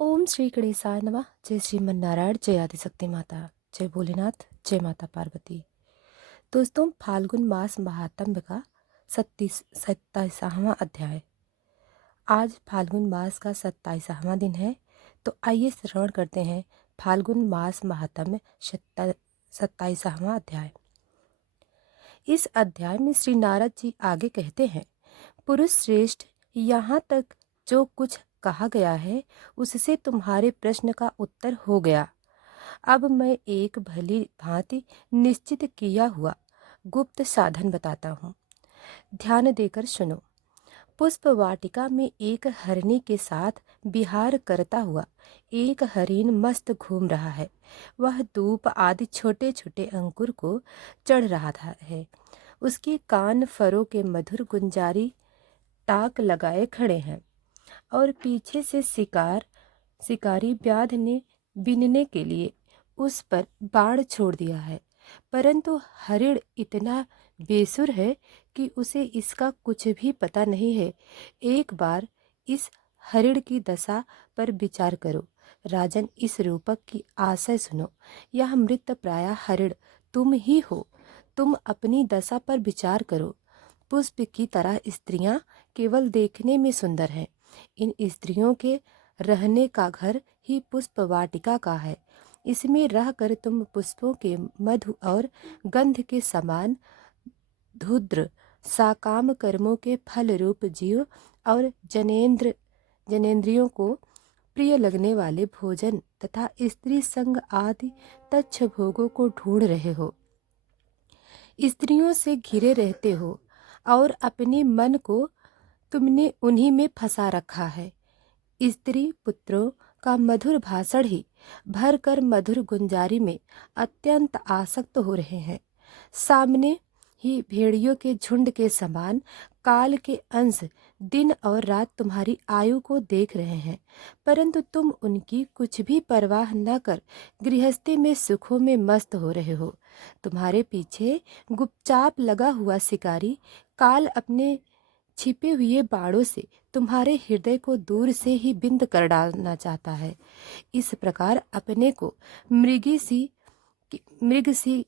ओम श्री गणेशाय नमः। जय श्रीमन्नारायण, जय आदिशक्ति माता, जय भोलेनाथ, जय माता पार्वती। दोस्तों, फाल्गुन मास महात्म्य का 27वां अध्याय। आज फाल्गुन मास का 27वां दिन है, तो आइए श्रवण करते हैं फाल्गुन मास महात्म्य 27वां अध्याय। इस अध्याय में श्री नारद जी आगे कहते हैं, पुरुष श्रेष्ठ, यहाँ तक जो कुछ कहा गया है उससे तुम्हारे प्रश्न का उत्तर हो गया। अब मैं एक भली भांति निश्चित किया हुआ गुप्त साधन बताता हूँ, ध्यान देकर सुनो। पुष्प वाटिका में एक हरिणी के साथ विहार करता हुआ एक हरिण मस्त घूम रहा है। वह धूप आदि छोटे छोटे अंकुर को चढ़ रहा है। उसके कान फरों के मधुर गुंजारी टाक लगाए खड़े हैं और पीछे से शिकारी व्याध ने बीनने के लिए उस पर बाण छोड़ दिया है। परंतु हरिण इतना बेसुर है कि उसे इसका कुछ भी पता नहीं है। एक बार इस हरिण की दशा पर विचार करो। राजन, इस रूपक की आशय सुनो। यह मृत प्राय हरिण तुम ही हो। तुम अपनी दशा पर विचार करो। पुष्प की तरह स्त्रियां केवल देखने में सुंदर हैं। इन स्त्रियों के रहने का घर ही पुष्प वाटिका का है। इसमें रहकर तुम पुष्पों के मधु और गंध के समान धुद्र साकाम कर्मों के फल रूप जीव और जनेंद्रियों को प्रिय लगने वाले भोजन तथा स्त्री संग आदि तच्छ भोगों को ढूंढ रहे हो। स्त्रियों से घिरे रहते हो और अपने मन को तुमने उन्हीं में फंसा रखा है। स्त्री पुत्रों का मधुर भाषण ही भर कर मधुर गुंजारी में अत्यंत आसक्त हो रहे हैं। सामने ही भेड़ियों के झुंड के समान काल के अंश दिन और रात तुम्हारी आयु को देख रहे हैं, परंतु तुम उनकी कुछ भी परवाह न कर गृहस्थी में सुखों में मस्त हो रहे हो। तुम्हारे पीछे गुपचाप लगा हुआ शिकारी काल अपने छिपे हुए बाणों से तुम्हारे हृदय को दूर से ही बिंद कर डालना चाहता है। इस प्रकार अपने को मृग सी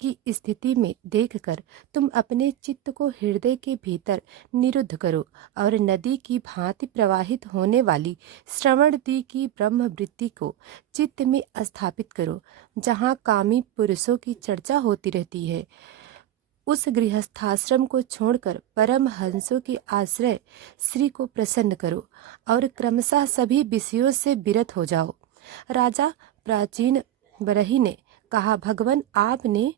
की स्थिति में देखकर तुम अपने चित्त को हृदय के भीतर निरुद्ध करो और नदी की भांति प्रवाहित होने वाली श्रवणदी की ब्रह्म वृत्ति को चित्त में स्थापित करो, जहाँ कामी पुरुषों की चर्चा होती रहती है। उस गृहस्थाश्रम को छोड़कर परम हंसों के आश्रय श्री को प्रसन्न करो और क्रमशः सभी विषयों से विरत हो जाओ। राजा प्राचीन बरही ने कहा, भगवान, आपने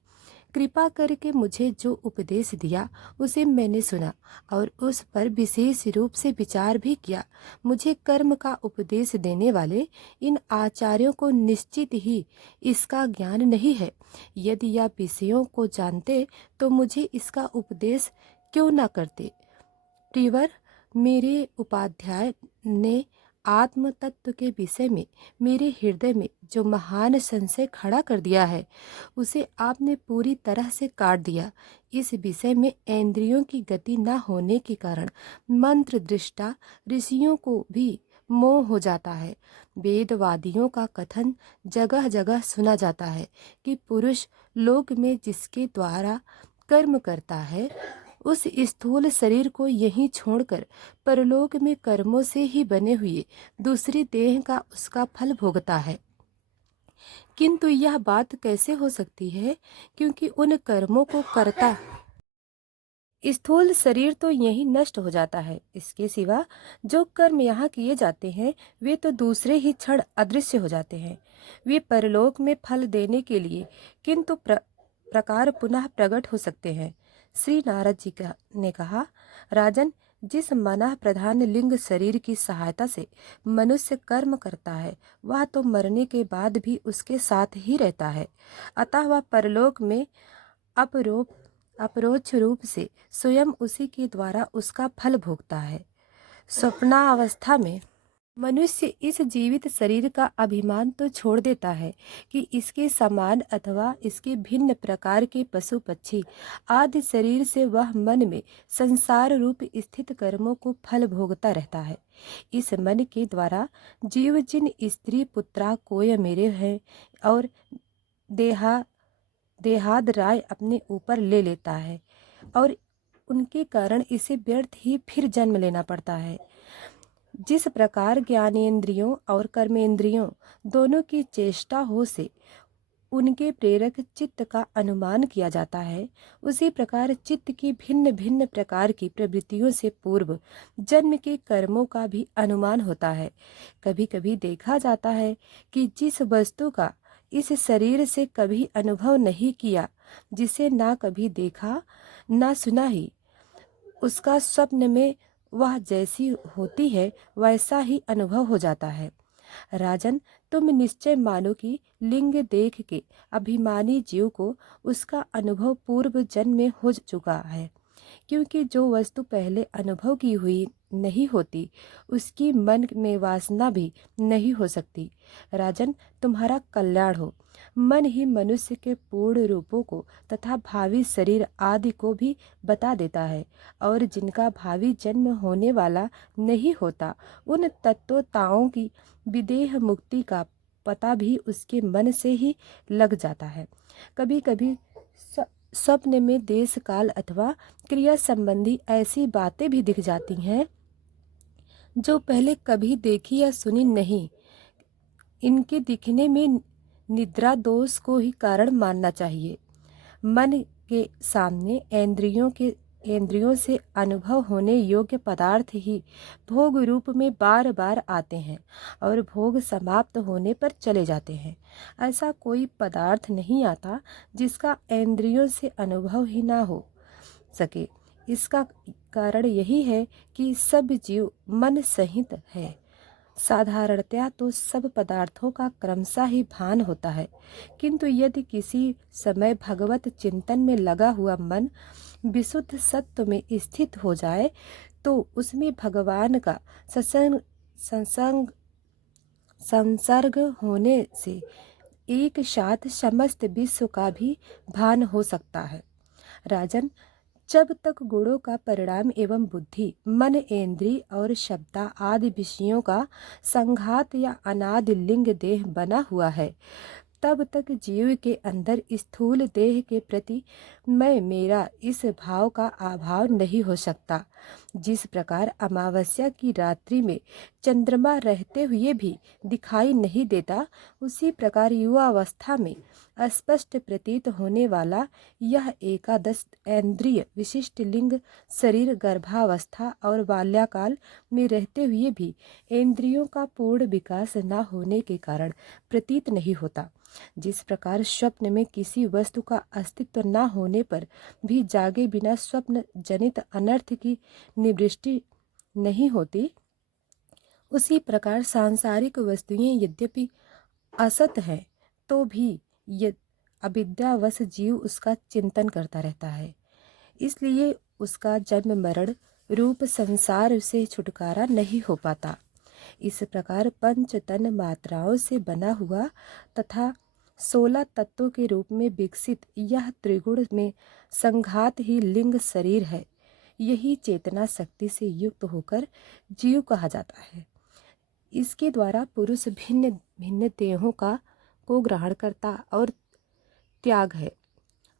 कृपा करके मुझे जो उपदेश दिया उसे मैंने सुना और उस पर विशेष रूप से विचार भी किया। मुझे कर्म का उपदेश देने वाले इन आचार्यों को निश्चित ही इसका ज्ञान नहीं है। यदि यह विषयों को जानते तो मुझे इसका उपदेश क्यों न करते। प्रियवर, मेरे उपाध्याय ने आत्म तत्व के विषय में मेरे हृदय में जो महान संशय खड़ा कर दिया है उसे आपने पूरी तरह से काट दिया। इस विषय में इंद्रियों की गति न होने के कारण मंत्र दृष्टा ऋषियों को भी मोह हो जाता है। वेदवादियों का कथन जगह जगह सुना जाता है कि पुरुष लोक में जिसके द्वारा कर्म करता है उस स्थूल शरीर को यहीं छोड़कर परलोक में कर्मों से ही बने हुए दूसरी देह का उसका फल भोगता है। किंतु यह बात कैसे हो सकती है, क्योंकि उन कर्मों को करता स्थूल शरीर तो यही नष्ट हो जाता है। इसके सिवा जो कर्म यहाँ किए जाते हैं वे तो दूसरे ही क्षण अदृश्य हो जाते हैं। वे परलोक में फल देने के लिए किंतु प्रकार पुनः प्रकट हो सकते हैं। श्री नारद जी ने कहा, राजन, जिस मन प्रधान लिंग शरीर की सहायता से मनुष्य कर्म करता है वह तो मरने के बाद भी उसके साथ ही रहता है, अतः वह परलोक में अपरोक्ष रूप से स्वयं उसी के द्वारा उसका फल भोगता है। स्वप्नावस्था में मनुष्य इस जीवित शरीर का अभिमान तो छोड़ देता है कि इसके समान अथवा इसके भिन्न प्रकार के पशु पक्षी आदि शरीर से वह मन में संसार रूप स्थित कर्मों को फल भोगता रहता है। इस मन के द्वारा जीव जिन स्त्री पुत्रा कोय मेरे हैं और देहा देहाद राय अपने ऊपर ले लेता है और उनके कारण इसे व्यर्थ ही फिर जन्म लेना पड़ता है। जिस प्रकार ज्ञानेंद्रियों और कर्मेंद्रियों दोनों की चेष्टा हो से उनके प्रेरक चित्त का अनुमान किया जाता है, उसी प्रकार चित्त की भिन्न भिन्न प्रकार की प्रवृत्तियों से पूर्व जन्म के कर्मों का भी अनुमान होता है। कभी कभी देखा जाता है कि जिस वस्तु का इस शरीर से कभी अनुभव नहीं किया, जिसे ना कभी देखा ना सुना ही, उसका स्वप्न में वह जैसी होती है वैसा ही अनुभव हो जाता है। राजन, तुम निश्चय मानो कि लिंग देख के अभिमानी जीव को उसका अनुभव पूर्व जन्म में हो चुका है, क्योंकि जो वस्तु पहले अनुभव की हुई नहीं होती उसकी मन में वासना भी नहीं हो सकती। राजन, तुम्हारा कल्याण हो। मन ही मनुष्य के पूर्ण रूपों को तथा भावी शरीर आदि को भी बता देता है, और जिनका भावी जन्म होने वाला नहीं होता उन तत्वताओं की विदेह मुक्ति का पता भी उसके मन से ही लग जाता है। कभी कभी स्वप्न में देश काल अथवा क्रिया संबंधी ऐसी बातें भी दिख जाती हैं जो पहले कभी देखी या सुनी नहीं। इनके दिखने में निद्रा दोष को ही कारण मानना चाहिए। मन के सामने इंद्रियों से अनुभव होने योग्य पदार्थ ही भोग रूप में बार बार आते हैं और भोग समाप्त होने पर चले जाते हैं। ऐसा कोई पदार्थ नहीं आता जिसका इंद्रियों से अनुभव ही ना हो सके। इसका कारण यही है कि सब जीव मन सहित है। साधारणतया तो सब पदार्थों का क्रमशः ही भान होता है, किंतु यदि किसी समय भगवत चिंतन में लगा हुआ मन विशुद्ध सत्व में स्थित हो जाए तो उसमें भगवान का संसर्ग होने से एक साथ समस्त विश्व का भी भान हो सकता है। राजन, जब तक गुणों का परिणाम एवं बुद्धि मन इंद्रिय और शब्दा आदि विषयों का संघात या अनादि लिंग देह बना हुआ है, तब तक जीव के अंदर स्थूल देह के प्रति मैं मेरा इस भाव का अभाव नहीं हो सकता। जिस प्रकार अमावस्या की रात्रि में चंद्रमा रहते हुए भी दिखाई नहीं देता, उसी प्रकार युवावस्था में स्पष्ट प्रतीत होने वाला यह एकादश इंद्रिय विशिष्ट लिंग शरीर गर्भावस्था और बाल्याकाल में रहते हुए भी इंद्रियों का पूर्ण विकास न होने के कारण प्रतीत नहीं होता। जिस प्रकार स्वप्न में किसी वस्तु का अस्तित्व न होने पर भी जागे बिना स्वप्न जनित अनर्थ की निवृत्ति नहीं होती, उसी प्रकार सांसारिक वस्तुएं यद्यपि असत हैं तो भी अविद्यावश जीव उसका चिंतन करता रहता है। इसलिए उसका जन्म मरण रूप संसार से छुटकारा नहीं हो पाता। इस प्रकार पंच तन मात्राओं से बना हुआ तथा 16 तत्वों के रूप में विकसित यह त्रिगुण में संघात ही लिंग शरीर है। यही चेतना शक्ति से युक्त होकर जीव कहा जाता है। इसके द्वारा पुरुष भिन्न भिन्न देहों को ग्रहण करता और त्याग है,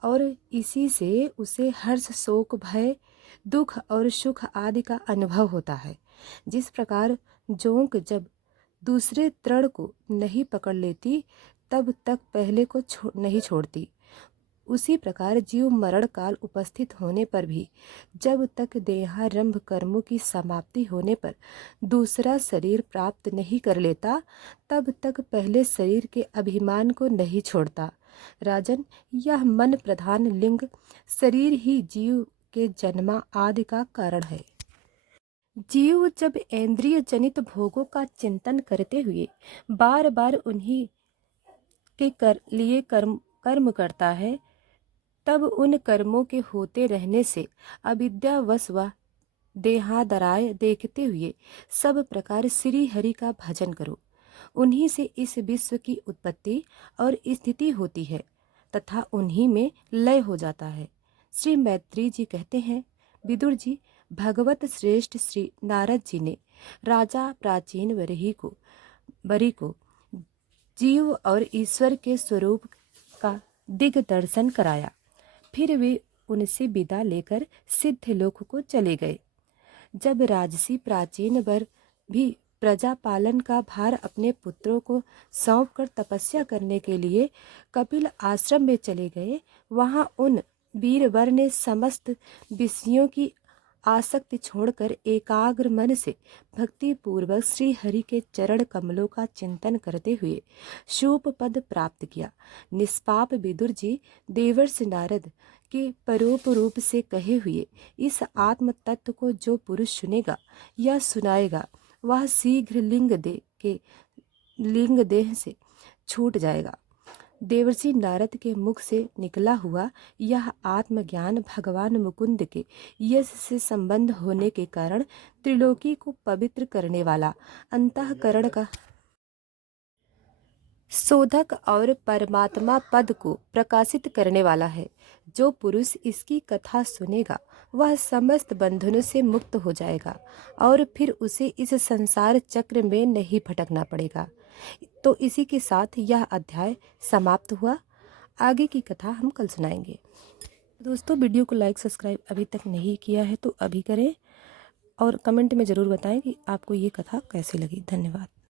और इसी से उसे हर्ष शोक भय दुख और सुख आदि का अनुभव होता है। जिस प्रकार जोंक जब दूसरे तृण को नहीं पकड़ लेती तब तक पहले को नहीं छोड़ती, उसी प्रकार जीव मरण काल उपस्थित होने पर भी जब तक देहारंभ कर्मों की समाप्ति होने पर दूसरा शरीर प्राप्त नहीं कर लेता तब तक पहले शरीर के अभिमान को नहीं छोड़ता। राजन, यह मन प्रधान लिंग शरीर ही जीव के जन्मा आदि का कारण है। जीव जब इंद्रिय जनित भोगों का चिंतन करते हुए बार बार उन्हीं के लिए कर्म करता है, तब उन कर्मों के होते रहने से अविद्यावश वह देहादराय देखते हुए सब प्रकार श्री हरि का भजन करो। उन्हीं से इस विश्व की उत्पत्ति और स्थिति होती है तथा उन्हीं में लय हो जाता है। श्री मैत्री जी कहते हैं, विदुर जी, भगवत श्रेष्ठ श्री नारद जी ने राजा प्राचीन बरी को जीव और ईश्वर के स्वरूप का दिग्दर्शन कराया। फिर वे उनसे विदा लेकर सिद्ध लोक को चले गए। जब राजसी प्राचीन वर भी प्रजा पालन का भार अपने पुत्रों को सौंप कर तपस्या करने के लिए कपिल आश्रम में चले गए, वहां उन वीरवर ने समस्त विषयों की आसक्ति छोड़कर एकाग्र मन से भक्ति पूर्वक श्री हरि के चरण कमलों का चिंतन करते हुए शूप पद प्राप्त किया। निष्पाप विदुर जी, देवर्षि नारद के परोप रूप से कहे हुए इस आत्म तत्व को जो पुरुष सुनेगा या सुनाएगा वह शीघ्र लिंग देह से छूट जाएगा। देवर्षि नारद के मुख से निकला हुआ यह आत्मज्ञान भगवान मुकुंद के यश से संबंध होने के कारण त्रिलोकी को पवित्र करने वाला, अंतःकरण का शोधक और परमात्मा पद को प्रकाशित करने वाला है। जो पुरुष इसकी कथा सुनेगा वह समस्त बंधनों से मुक्त हो जाएगा और फिर उसे इस संसार चक्र में नहीं भटकना पड़ेगा। तो इसी के साथ यह अध्याय समाप्त हुआ। आगे की कथा हम कल सुनाएंगे। दोस्तों, वीडियो को लाइक सब्सक्राइब अभी तक नहीं किया है तो अभी करें और कमेंट में ज़रूर बताएं कि आपको ये कथा कैसी लगी। धन्यवाद।